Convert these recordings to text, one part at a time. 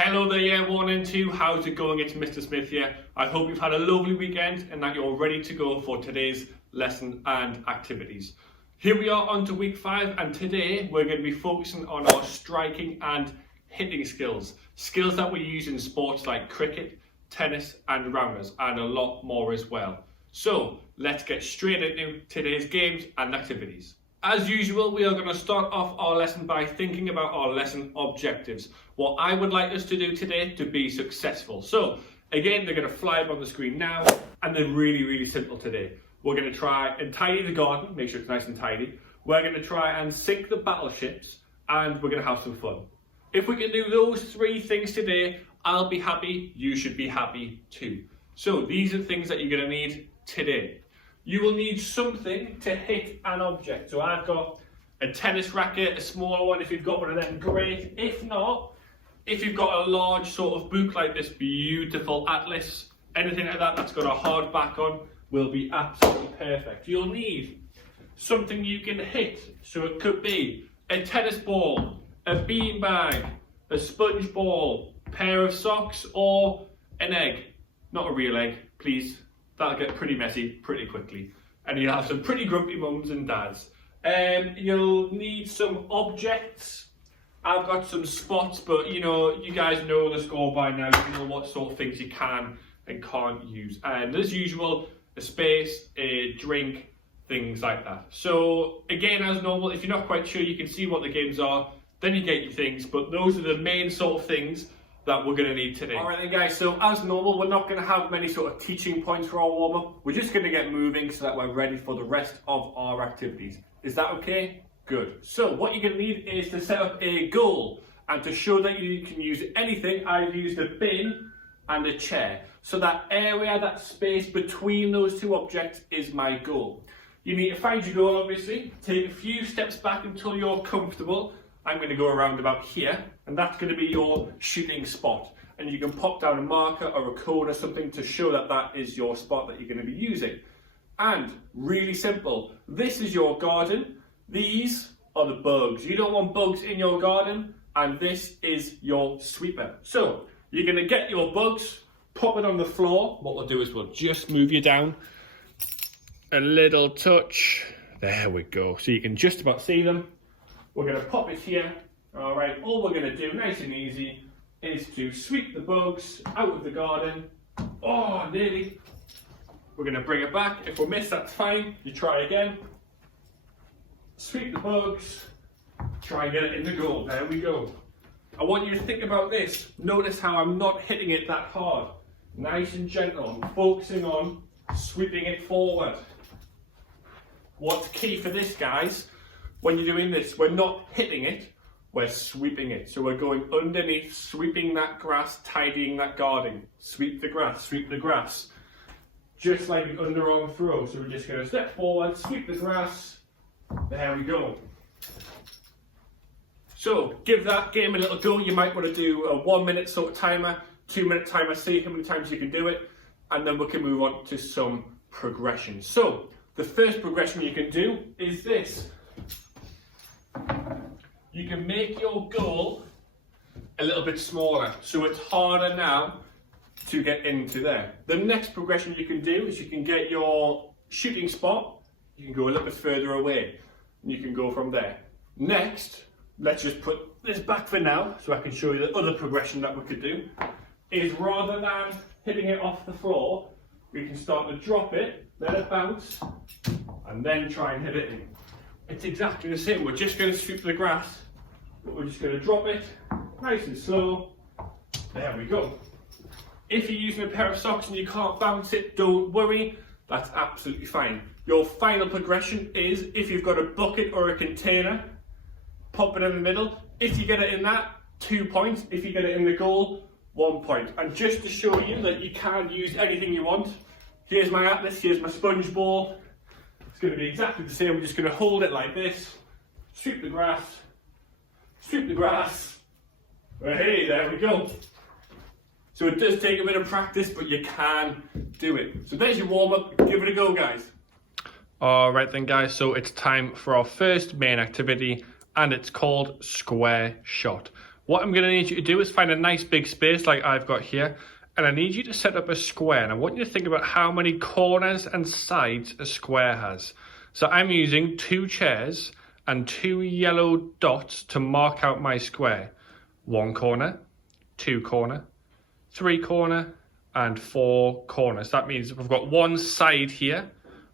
Hello there, year 1 and 2, how's it going? It's Mr. Smith here. I hope you've had a lovely weekend and that you're ready to go for today's lesson and activities. Here we are on to week 5, and today we're going to be focusing on our striking and hitting skills. Skills that we use in sports like cricket, tennis and rounders, and a lot more as well. So let's get straight into today's games and activities. As usual, we are going to start off our lesson by thinking about our lesson objectives. What I would like us to do today to be successful. So again, they're going to fly up on the screen now, and they're really simple today. We're going to try and tidy the garden, make sure it's nice and tidy. We're going to try and sink the battleships, and we're going to have some fun. If we can do those 3 things today, I'll be happy, you should be happy too. So these are things that you're going to need today. You will need something to hit an object. So I've got a tennis racket, a smaller one. If you've got one of them, great. If not, if you've got a large sort of book like this beautiful atlas, anything like that that's got a hard back on will be absolutely perfect. You'll need something you can hit. So it could be a tennis ball, a beanbag, a sponge ball, pair of socks, or an egg. Not a real egg, please. That'll get pretty messy pretty quickly. And you'll have some pretty grumpy mums and dads. You'll need some objects. I've got some spots, but you guys know the score by now. You know what sort of things you can and can't use. And as usual, a space, a drink, things like that. So again, as normal, if you're not quite sure, you can see what the games are. Then you get your things, but those are the main sort of things that we're going to need today. Alright then guys, so as normal, we're not going to have many sort of teaching points for our warm-up. We're just going to get moving so that we're ready for the rest of our activities. Is that okay? Good. So what you're going to need is to set up a goal, and to show that you can use anything, I've used a bin and a chair. So that area, that space between those 2 objects is my goal. You need to find your goal, obviously. Take a few steps back until you're comfortable. I'm going to go around about here, and that's going to be your shooting spot. And you can pop down a marker or a cone or something to show that that is your spot that you're going to be using. And really simple, this is your garden. These are the bugs. You don't want bugs in your garden, and this is your sweeper. So you're going to get your bugs, pop it on the floor. What we'll do is we'll just move you down a little touch. There we go. So you can just about see them. We're going to pop it here. All right, all we're going to do, nice and easy, is to sweep the bugs out of the garden. Oh, nearly. We're going to bring it back. If we miss, that's fine. You try again. Sweep the bugs. Try and get it in the goal. There we go. I want you to think about this. Notice how I'm not hitting it that hard. Nice and gentle. I'm focusing on sweeping it forward. What's key for this, guys? When you're doing this, we're not hitting it, we're sweeping it. So we're going underneath, sweeping that grass, tidying that garden. Sweep the grass. Just like an underarm throw. So we're just going to step forward, sweep the grass. There we go. So give that game a little go. You might want to do a 1-minute sort of timer, 2-minute timer, see how many times you can do it. And then we can move on to some progression. So the first progression you can do is this. You can make your goal a little bit smaller, so it's harder now to get into there. The next progression you can do is you can get your shooting spot, you can go a little bit further away, and you can go from there. Next, let's just put this back for now, so I can show you the other progression that we could do, is rather than hitting it off the floor, we can start to drop it, let it bounce, and then try and hit it in. It's exactly the same. We're just going to sweep the grass, but we're just going to drop it nice and slow. There we go. If you're using a pair of socks and you can't bounce it, don't worry. That's absolutely fine. Your final progression is, if you've got a bucket or a container, pop it in the middle. If you get it in that, 2 points. If you get it in the goal, 1 point. And just to show you that you can use anything you want, here's my atlas, here's my sponge ball. It's going to be exactly the same. We're just going to hold it like this, sweep the grass. Well, hey, there we go. So it does take a bit of practice, but you can do it. So there's your warm-up. Give it a go, guys. All right then, guys. So it's time for our first main activity, and it's called square shot. What I'm going to need you to do is find a nice big space like I've got here, and I need you to set up a square. And I want you to think about how many corners and sides a square has. So I'm using 2 chairs and 2 yellow dots to mark out my square. 1 corner, 2 corner, 3 corner, and 4 corners. That means we've got 1 side here,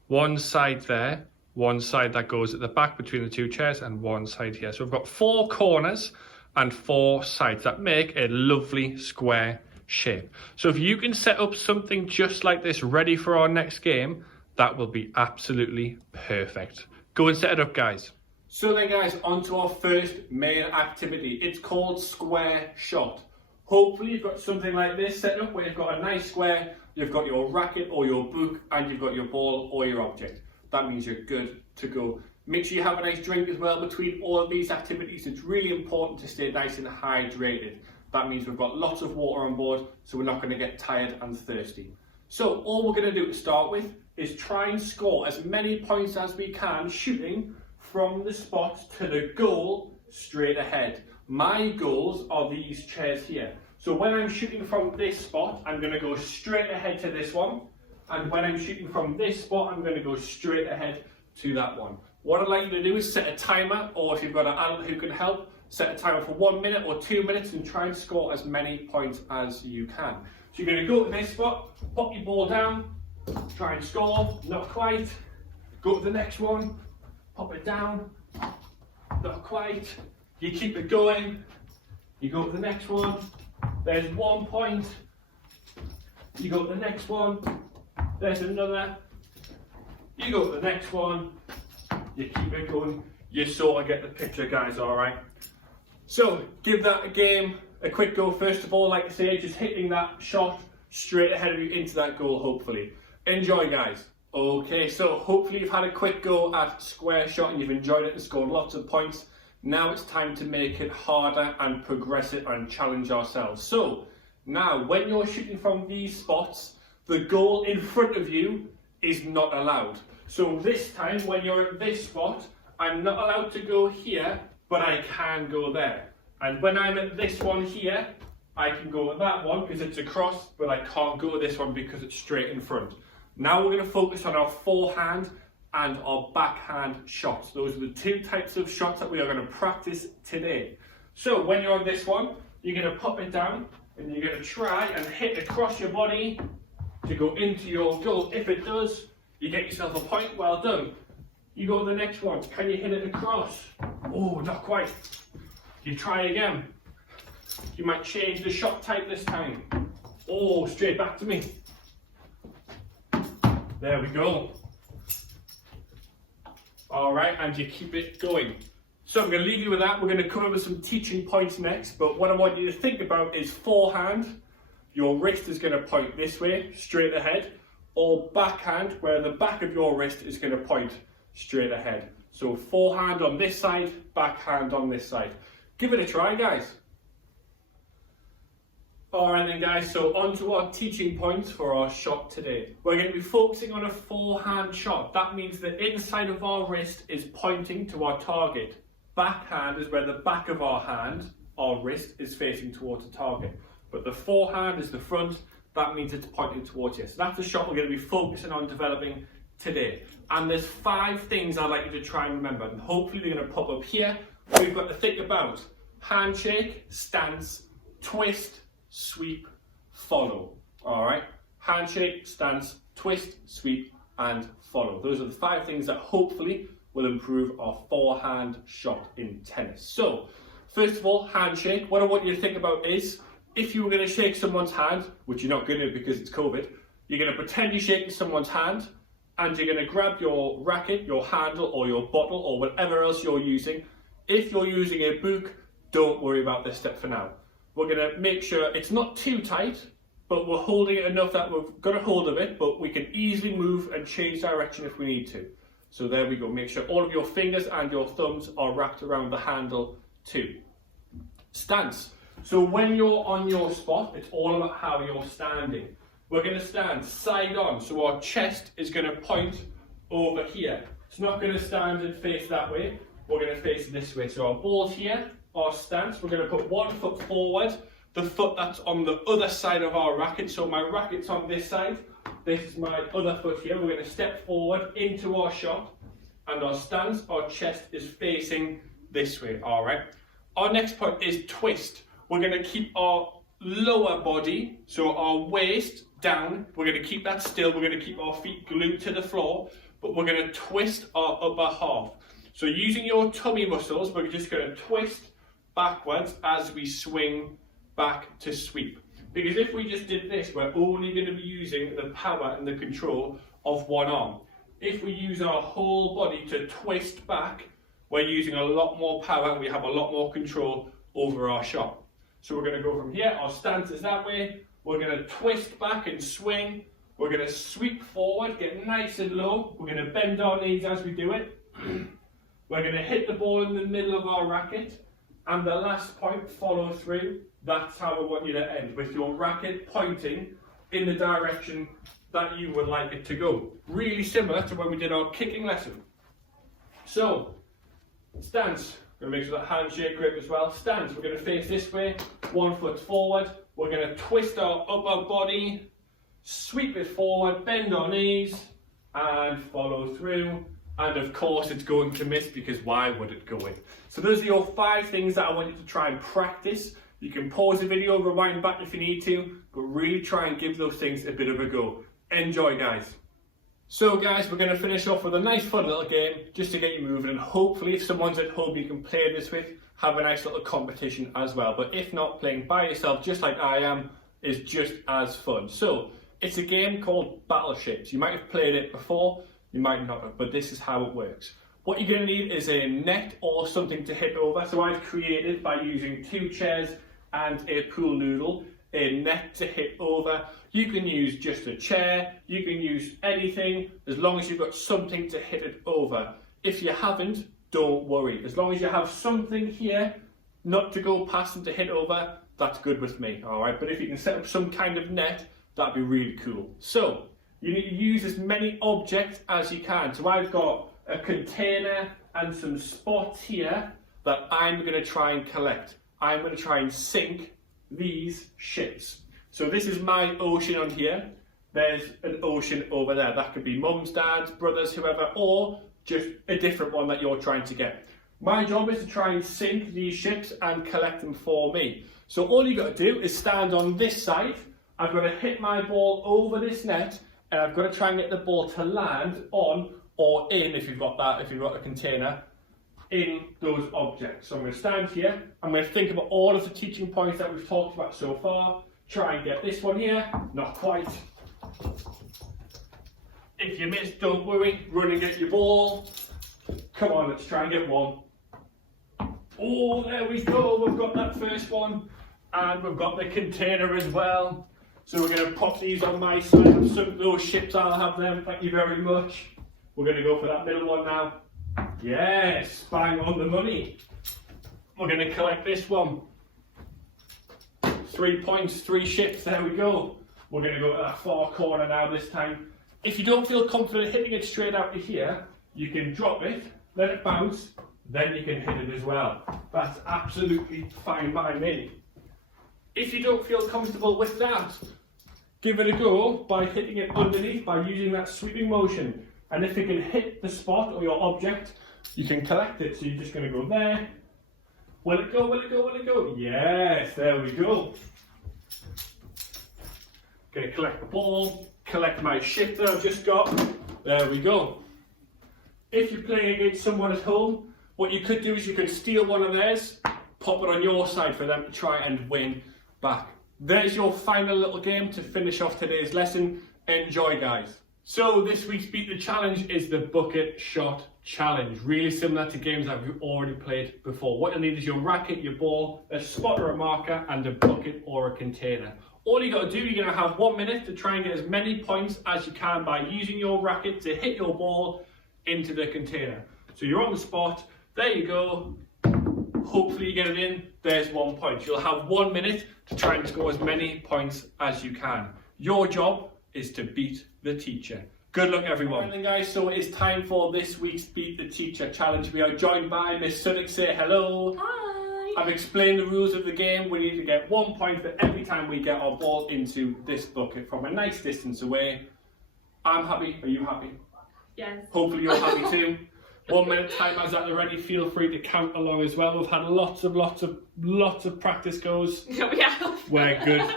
1 side there, 1 side that goes at the back between the 2 chairs, and 1 side here. So we've got 4 corners and 4 sides that make a lovely square shape. So if you can set up something just like this ready for our next game, that will be absolutely perfect. Go and set it up, guys. So then guys, on to our first main activity. It's called square shot. Hopefully you've got something like this set up where you've got a nice square, you've got your racket or your book, and you've got your ball or your object. That means you're good to go. Make sure you have a nice drink as well between all of these activities. It's really important to stay nice and hydrated. That means we've got lots of water on board, so we're not going to get tired and thirsty. So all we're going to do to start with is try and score as many points as we can, shooting from the spot to the goal straight ahead. My goals are these chairs here. So when I'm shooting from this spot, I'm going to go straight ahead to this one. And when I'm shooting from this spot, I'm going to go straight ahead to that one. What I'd like you to do is set a timer, or if you've got an adult who can help, set a timer for 1 minute or 2 minutes and try and score as many points as you can. So you're going to go to this spot, pop your ball down, try and score, not quite. Go to the next one, pop it down, not quite. You keep it going, you go to the next one, there's 1 point. You go to the next one, there's another. You go to the next one, you keep it going. You sort of get the picture, guys, alright? So, give that a quick go. First of all, like I say, just hitting that shot straight ahead of you into that goal, hopefully. Enjoy, guys. Okay, so hopefully you've had a quick go at square shot and you've enjoyed it and scored lots of points. Now it's time to make it harder and progress it and challenge ourselves. So, now, when you're shooting from these spots, the goal in front of you is not allowed. So this time, when you're at this spot, I'm not allowed to go here, but I can go there. And when I'm at this one here, I can go at that one because it's across, but I can't go at this one because it's straight in front. Now we're going to focus on our forehand and our backhand shots. Those are the 2 types of shots that we are going to practice today. So when you're on this one, you're going to pop it down and you're going to try and hit across your body to go into your goal. If it does, you get yourself a point. Well done. You go to the next one. Can you hit it across? Oh, not quite. You try again. You might change the shot type this time. Oh, straight back to me. There we go. All right, and you keep it going. So I'm going to leave you with that. We're going to come up with some teaching points next, but what I want you to think about is forehand. Your wrist is going to point this way, straight ahead, or backhand, where the back of your wrist is going to point straight ahead. So forehand on this side, backhand on this side. Give it a try, guys. Alright then guys, so on to our teaching points for our shot today. We're going to be focusing on a forehand shot. That means the inside of our wrist is pointing to our target. Backhand is where the back of our hand, our wrist, is facing towards the target. But the forehand is the front, that means it's pointing towards you. So that's the shot we're going to be focusing on developing today. And there's 5 things I'd like you to try and remember, and hopefully they're going to pop up here. We've got to think about handshake, stance, twist, sweep, follow. Alright? Handshake, stance, twist, sweep, and follow. Those are the 5 things that hopefully will improve our forehand shot in tennis. So, first of all, handshake. What I want you to think about is, if you were going to shake someone's hand, which you're not going to because it's COVID, you're going to pretend you're shaking someone's hand, and you're going to grab your racket, your handle, or your bottle, or whatever else you're using. If you're using a book, don't worry about this step for now. We're going to make sure it's not too tight, but we're holding it enough that we've got a hold of it, but we can easily move and change direction if we need to. So there we go. Make sure all of your fingers and your thumbs are wrapped around the handle too. Stance. So when you're on your spot, it's all about how you're standing. We're going to stand side on, so our chest is going to point over here. It's not going to stand and face that way. We're going to face this way. So our ball's here, our stance, we're going to put one foot forward, the foot that's on the other side of our racket. So my racket's on this side, this is my other foot here. We're going to step forward into our shot, and our stance, our chest is facing this way, all right? Our next point is twist. We're going to keep our lower body, so our waist down, we're going to keep that still, we're going to keep our feet glued to the floor, but we're going to twist our upper half. So using your tummy muscles, we're just going to twist backwards as we swing back to sweep. Because if we just did this, we're only going to be using the power and the control of one arm. If we use our whole body to twist back, we're using a lot more power and we have a lot more control over our shot. So we're going to go from here, our stance is that way, we're going to twist back and swing, we're going to sweep forward, get nice and low, we're going to bend our knees as we do it, we're going to hit the ball in the middle of our racket, and the last point, follow through. That's how I want you to end, with your racket pointing in the direction that you would like it to go. Really similar to when we did our kicking lesson. So, stance. We're going to make sure that handshake grip as well. Stance. We're going to face this way, one foot forward. We're going to twist our upper body, sweep it forward, bend our knees, and follow through. And of course it's going to miss, because why would it go in? So those are your 5 things that I want you to try and practice. You can pause the video, rewind back if you need to, but really try and give those things a bit of a go. Enjoy, guys. So guys, we're going to finish off with a nice fun little game just to get you moving, and hopefully if someone's at home you can play this with, have a nice little competition as well. But if not, playing by yourself just like I am is just as fun. So it's a game called Battleships. You might have played it before, you might not have, but this is how it works. What you're going to need is a net or something to hit over. So I've created, by using 2 chairs and a pool noodle, a net to hit over. You can use just a chair, you can use anything, as long as you've got something to hit it over. If you haven't, don't worry. As long as you have something here, not to go past and to hit over, that's good with me, alright? But if you can set up some kind of net, that'd be really cool. So, you need to use as many objects as you can. So I've got a container and some spots here that I'm going to try and collect. I'm going to try and sink these ships. So this is my ocean on here. There's an ocean over there. That could be mums, dads, brothers, whoever, or just a different one that you're trying to get. My job is to try and sink these ships and collect them for me. So all you got to do is stand on this side. I've got to hit my ball over this net, and I've got to try and get the ball to land on or in, if you've got that, if you've got a container, in those objects. So I'm going to stand here, I'm going to think about all of the teaching points that we've talked about so far, try and get this one here, not quite. If you miss, don't worry, run and get your ball. Come on, let's try and get one. Oh, there we go, we've got that first one, and we've got the container as well. So we're going to pop these on my side, and some of those ships, I'll have them, thank you very much. We're going to go for that middle one now. Yes, bang on the money. We're going to collect this one. 3 points, 3 ships, there we go. We're going to go to that far corner now this time. If you don't feel confident hitting it straight out to here, you can drop it, let it bounce, then you can hit it as well. That's absolutely fine by me. If you don't feel comfortable with that, give it a go by hitting it underneath, by using that sweeping motion. And if it can hit the spot or your object, you can collect it. So you're just going to go there. Will it go? Will it go? Will it go? Yes, there we go. Going to collect the ball, collect my ship that I've just got. There we go. If you're playing against someone at home, what you could do is you could steal one of theirs, pop it on your side for them to try and win back. There's your final little game to finish off today's lesson. Enjoy, guys. So this week's Beat the Challenge is the bucket shot challenge. Really similar to games that we've already played before. What you'll need is your racket, your ball, a spot or a marker, and a bucket or a container. All you got to do, you're going to have 1 minute to try and get as many points as you can by using your racket to hit your ball into the container. So you're on the spot, there you go. Hopefully you get it in, there's 1 point. You'll have 1 minute to try and score as many points as you can. Your job is to beat the teacher. Good luck, everyone. Right then, guys, so it is time for this week's Beat the Teacher challenge. We are joined by Miss Suddick. Say hello. Hi. I've explained the rules of the game. We need to get 1 point for every time we get our ball into this bucket from a nice distance away. I'm happy. Are you happy? Yes. Hopefully you're happy too. 1 minute timers at the ready. Feel free to count along as well. We've had lots of practice goes. Yeah, we have. We're good.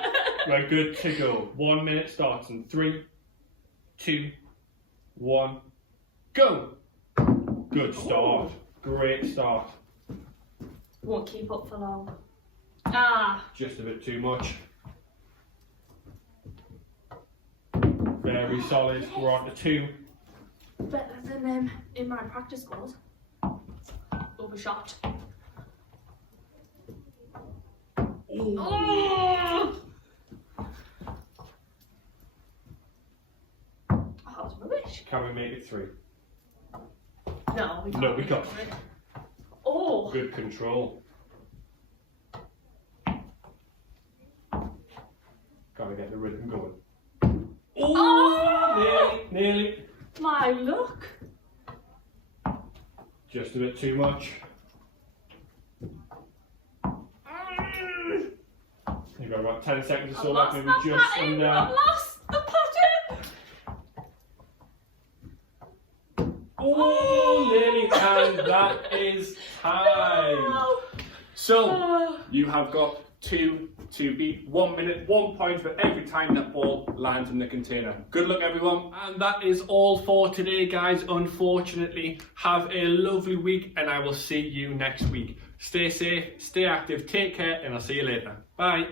We're good to go. 1 minute starts in 3, 2, 1, go. Good start. Great start. Won't keep up for long. Ah. Just a bit too much. Very solid. We're on to 2. Better than in my practice scores. Overshot. Oh, that's rubbish. Can we make it 3? No, we can't. No, we can't. Oh. Good control. Gotta get the rhythm going. Oh! Nearly. My luck. Just a bit too much. You've got about 10 seconds or so left, maybe just under. I've lost the pattern. Oh, nearly, and that is time. No. So, you have got 2 to beat. 1 minute, 1 point for every time that ball lands in the container. Good luck, everyone. And that is all for today, guys. Unfortunately, have a lovely week, and I will see you next week. Stay safe, stay active, take care, and I'll see you later. Bye.